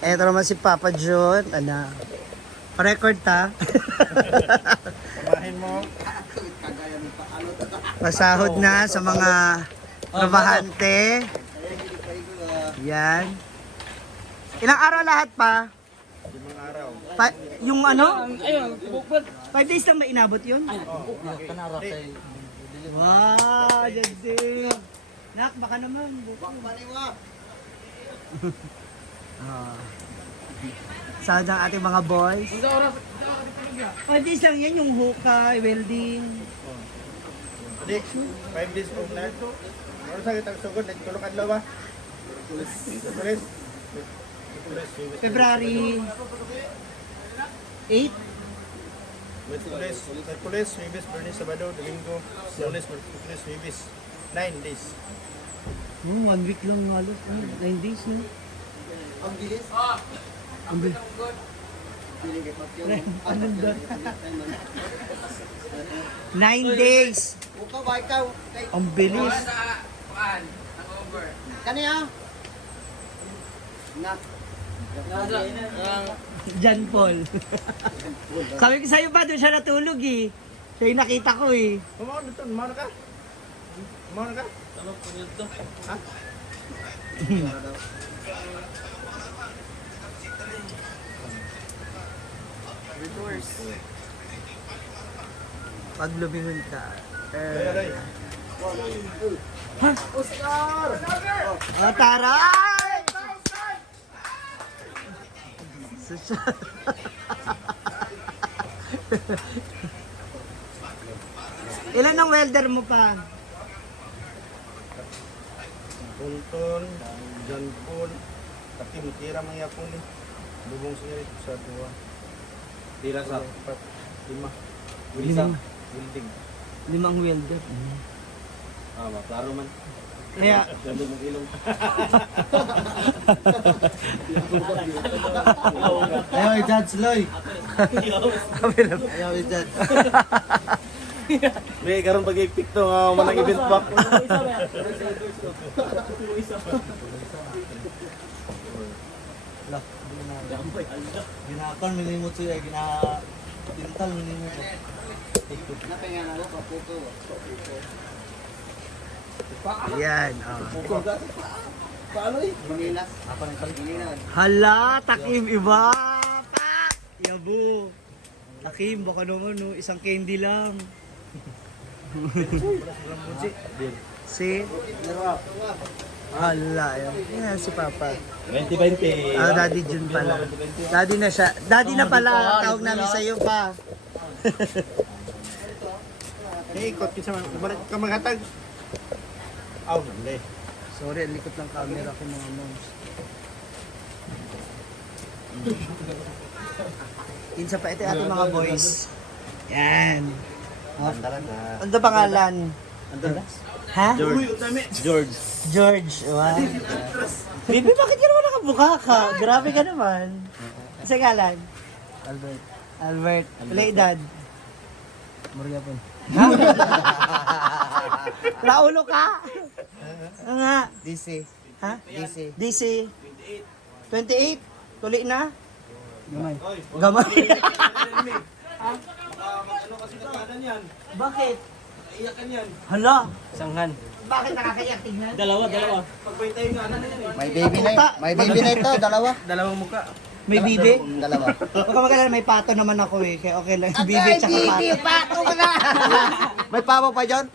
Eto naman si Papa John. Ano? Record ta. Kumain mo. Pasahod na sa mga trabahante. Yan. Ilang araw lahat pa? 5 araw. Yung ano? 5 days lang ba inabot yun? Wow, jading. Nak, baka naman. Saan ang ating mga boys? 5 days lang yan, yung hukay, welding. Hindi, 5 days from na. Ano sa kitang sugod? Nagtulong adlaw ba? Tulis. February 8. Merkulis, Huwebes, Bernis, Sabado, Domingo, Lunes, Merkulis, Huwebes. 9 days. Oh, 1 week lang halos. 9 days, no? Ang bilis? Ang bilis. Anong doon? 9 days. Ikaw ba ikaw? Ang bilis. Kaniya? John Paul. Sabi ko sa'yo ba, doon siya natulog eh. Siya yung nakita ko eh. Kumaon dito, kumaon ka? Kumaon ka? Ha? Pag lumingon ka. Aray. Oscar! Oh, taray! Ilan ang welder mo pa? Punton, John Paul, tapi mutira mga yapon eh. Bubong siya sa dua. Tira sa 5. Limang. Building. 5 welder. Klaro man. Kaya, Ganda ng ilong. Ayaw i-judge, Loy. Ayaw i-judge. May karon pag-ipik to nga manang event pa. Ginakan minimot siya, ginatintal minimot. yan. Paano eh? Hala, takim iba. Pak! Yabo. Takim, baka naman no, isang candy lang. Si? Hala, yan si Papa. 2020. Ah, Daddy Jun pala. Daddy na siya. Daddy na pala, tawag namin sa iyo pa. Ikot kinsa man balik ka maghatag. Aw, hindi. Sorry, ang likot ng camera ko mga moms. Kinsa pa ito ating mga boys. Yan. Ano pangalan? Ha? George. George. Wow. Baby, bakit ka naman nakabuka ka? Grabe ka naman. Sa ngalan? Albert, Albert. Wala edad. Maria po. Ha? Laulo ka? Ano nga? DC, Ha? DC. DC. 28. Tuli na? Gamay. Gamay. Ano kasi nagkanan yan? Bakit? Iyakan yan. Hala. Sanghan. Bakit nakakayak tingnan? Dalawa. Pag tayo nga ano yan eh. May baby na ito, dalawa. Dalawang muka. May bibi? Dalawa. Huwag ka mag-alala, may pato naman ako eh. Kaya okay lang. Bibi tsaka pato. pato ka na. May papa pa dyan.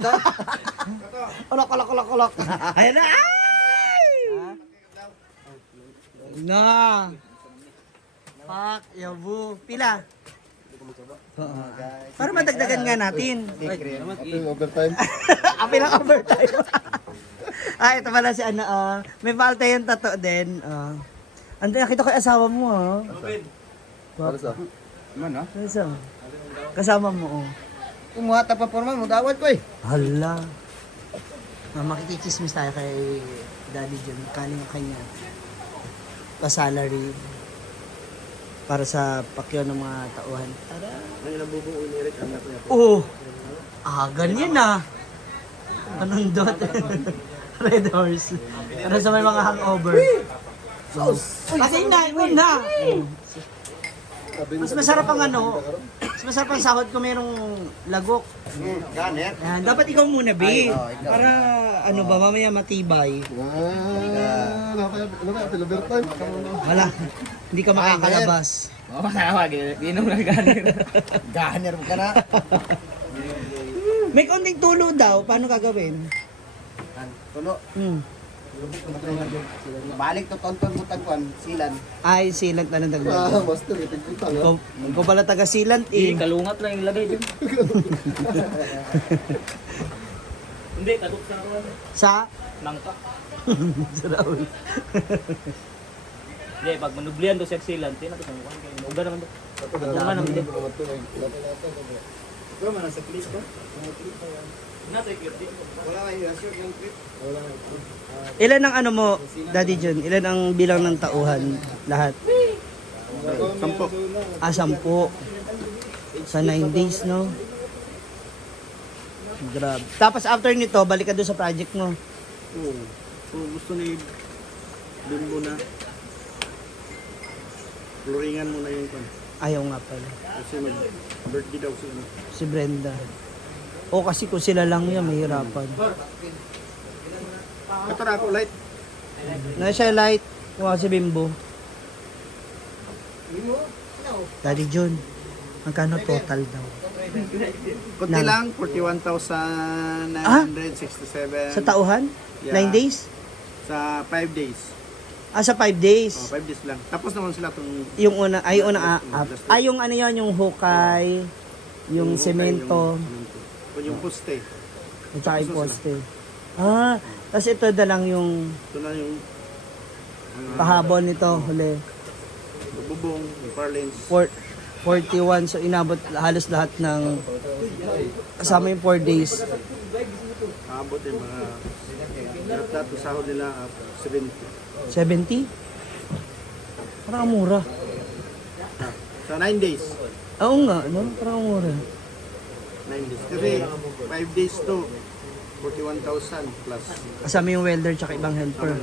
Kulok, kulok, kulok, kulok. Ayan na! Ay! Na! Pak, yabu. Pila? Para madagdagan nga natin. Overtime. Api lang overtime. Ito pala si ano. May palta yung tato din. Ando, nakita ko yung asawa mo Para sa? Man, ha? Kasama mo Umuha pa forma mo, dawat ko eh. Hala. Makikichismis tayo kay Daddy John. Kaling ang kanya pa-salary para sa pakyo ng mga tauhan. Tada! Ang nabubuo ni Eric, anak niya po. Oh! Ganyan na. Anong dot? Red horse. Ano sa may mga hangover? Kasi na. Mas masarap ang ano, mas masarap ang sahod kung merong lagok. Ganer. Yan, dapat ikaw muna, B. Ay, ikaw. Para ano ba, mamaya matibay. Ano kaya, Pilobertan? Wala, hindi ka makakalabas. Oo, tama. Ginom na ganin. Ganer mo ka na. May konting tulo daw, paano gagawin? Tulo. Hmm. Balik to tonton mo tagwan, silan. Ay, silant na ng Ah, dagdag. master, itigpita nga. Ikaw pala taga silant eh. Kalungat lang yung lagay dyan. Hindi, kaduk sa ako. Sa? Nangka. Sa Raul. Hindi, pag manublian do sa excellent, hindi na ito. Uga naman do. Uga naman din. Ikaw man sa clip ko. Nasa security. Wala kayo assure yung clip. Ilan ang ano mo, Daddy John? Ilan ang bilang ng tauhan? Lahat? 10. 10. Sa 9 days, no? Grabe. Tapos after nito, balik ka doon sa project mo. Oo. So gusto ni doon muna. Floringan muna yung kan. Ayaw nga pala. Kasi mag birthday daw sila. Si Brenda. O kasi kung sila lang yun, mahirapan. Ito na ako light. Nasa light, kung si Bimbo. Daddy John, magkano total daw? Kunti Nang- lang, 41,967. Sa tauhan? Yeah. 9 days? Sa 5 days. Ah, sa 5 days. 5 days lang. Tapos naman sila itong Yung una, yung ano yun, yung hukay, yung semento, yung poste. at saka yung poste. Ah, tapos ito na lang yung Ito na yung pahabol nito, huli. bubong, yung parlance. 41, so inabot halos lahat ng kasama yung 4 days. Abot yung mga dapat sahod nila 70. 70? Parang mura. Sa 9 days. Oo nga, no? Parang mura. 9 days. Kasi 5 days to 41,000 plus. Kasama yung welder tsaka ibang helper.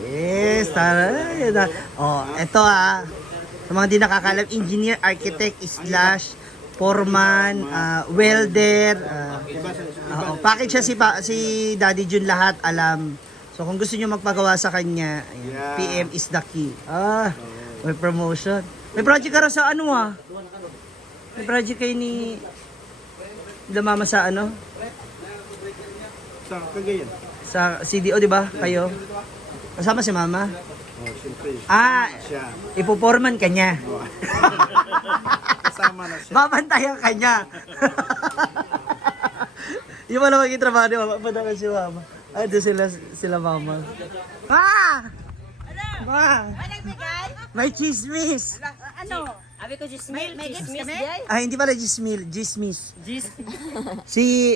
Yes, tara. Oh, eto sa mga di nakakalam, engineer, architect, slash, foreman, welder, package siya si Daddy Jun, lahat alam. So kung gusto niyo magpagawa sa kanya, ayan, Yeah. PM is the key. May promotion. May project ka raw sa ano May project kayo ni mama sa ano? Sa Cagayan. Sa CDO, di ba? Kayo? Kasama si mama? Oh, siyempre. Siya. Ipoporman ka niya. Kasama na siya. Babantayan ka niya. Yung wala magiging trabaho ni mama, padakan si mama. Ay, doon sila mama. Ma! Ma! May chismis! Ano? Abi ko Jismil, may Jismil kami? Ay, hindi pala chismis. Si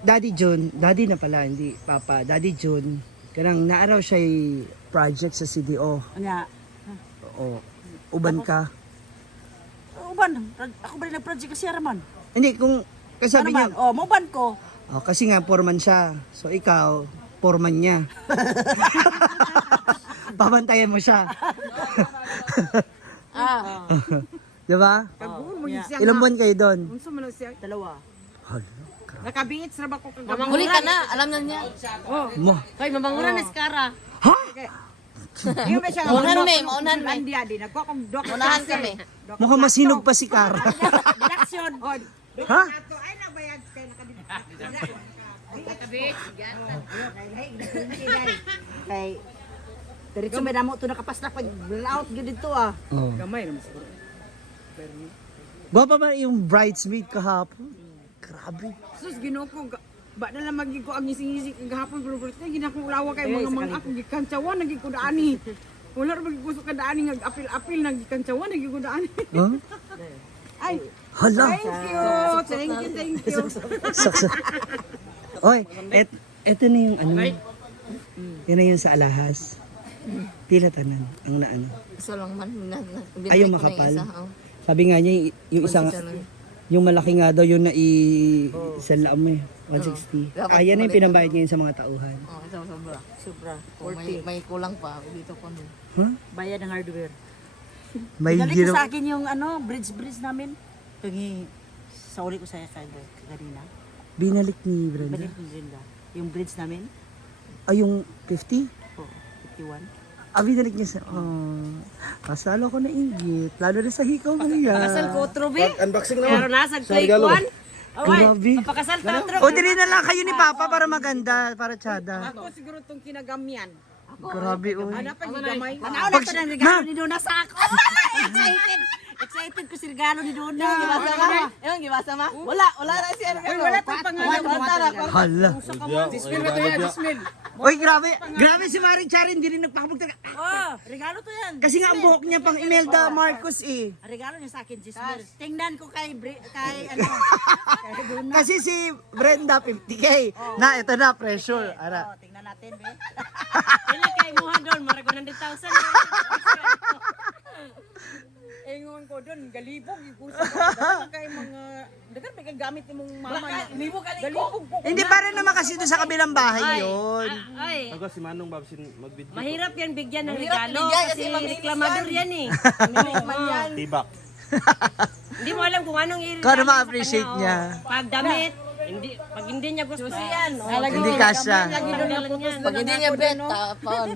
Daddy John, Daddy na pala, hindi Papa. Daddy John, kanang naaraw siya project sa CDO. Nga. Oo. Uban ka. Uban, ako ba nag-project kasi Araman? Hindi, kung kasabi niya, Oh, mauban ko. oh, kasi nga, foreman siya. So, ikaw, foreman niya. Babantayan mo siya. Di ba? Ilang buwan kayo doon? Dalawa. Nakabiit sa ba ko kagabi? Mamanguri ka na, alam na niya. Mo. Kay mamangura na si Kara. Yung may siya Maunahan me, maunahan me. Andiya din. Nagko akong dok. Unahan kami. Mukhang masinog pa si Kara. Direksyon. Ha? Ato ay nagbayad kay nakabit. Kay diretso may damo to nakapaslak pag out gyud dito Oh. Gamay naman siguro. Gwapa ba yung bridesmaid kahapon? Grabe. Sus Ginoo ko ba na lang magig ko ang ngising-ngising gahapon pero ginakong ulawa kay mga mga ako gikantsawan nagig ko daani. Wala ra magig gusto ka daani nga apil-apil nagikantsawan nagig ko daani. Huh? Ay, Hala. thank you. Saksa. Oy, eto na yung ano. Yan na yung sa alahas. Pila tanan ang naano. Isa lang man. Ayaw Binigay ko na makapal? yung isa, oh. Sabi nga niya yung isang Isa lang. Yung malaki nga daw yung nai-sell mo eh. 160. Yan na yung pinambayad ngayon sa mga tauhan. Oh, sobra. Sobra. Kung may kulang pa, dito ko nun. Huh? Bayad ng hardware. May Dali ko giro. sa akin yung bridge namin. Tungi, sa uli ko sa kanina. Binalik ni Brenda. Balik ni Brenda. Yung bridge namin, Ay, yung 50? po, 51. Binalik niya sa... Kasalo ko na ingit. Lalo na sa hikaw mo yan. Kasal ko, Trobe. Unboxing Pero naman. nasag Sa regalo. kuan. Grabe. Papakasal ta, O, Trobe. dili na lang kayo ni Papa para maganda, para tsada. Ako siguro itong kinagamyan. Grabe, uy. Ano pa gigamay? Tanaw na ito ng regalo ni Dona sa ako. Excited. Excited ko si regalo ni Dona. Gibasa ma? Ewan, gibasa ma? Wala na siya. Wala tayong pangalan. Hala. Dismil ba ito yan? Dismil. Uy, grabe. Grabe si Maring Charin. Hindi rin nagpakabugtag. Oh, regalo to yan. Kasi nga ang buhok niya pang Imelda Marcos eh. Ang regalo niya sa akin, Gisbel. Tingnan ko kay Dona. Kasi si Brenda 50k. Na, ito na, pressure. Oh, Ara. tingnan natin, be. Pila kay mo doon, marag 100,000. Ingon ko doon, galibog. Dagan kay mga... Dagan may kagamit ni mong mama niya. Galibog po. Hindi pa rin naman kasi doon sa kabilang bahay yun. Ay, Ako si Manong Babsin mag-video. mahirap yan bigyan ng regalo kasi reklamador yan eh. Tibak. Hindi mo alam kung anong i-regalo Kung ano sa ma-appreciate kanya, niya. oh. Pag damit, pag hindi niya gusto yan. Oh, Hindi kasya. Pag hindi niya bet, tapon.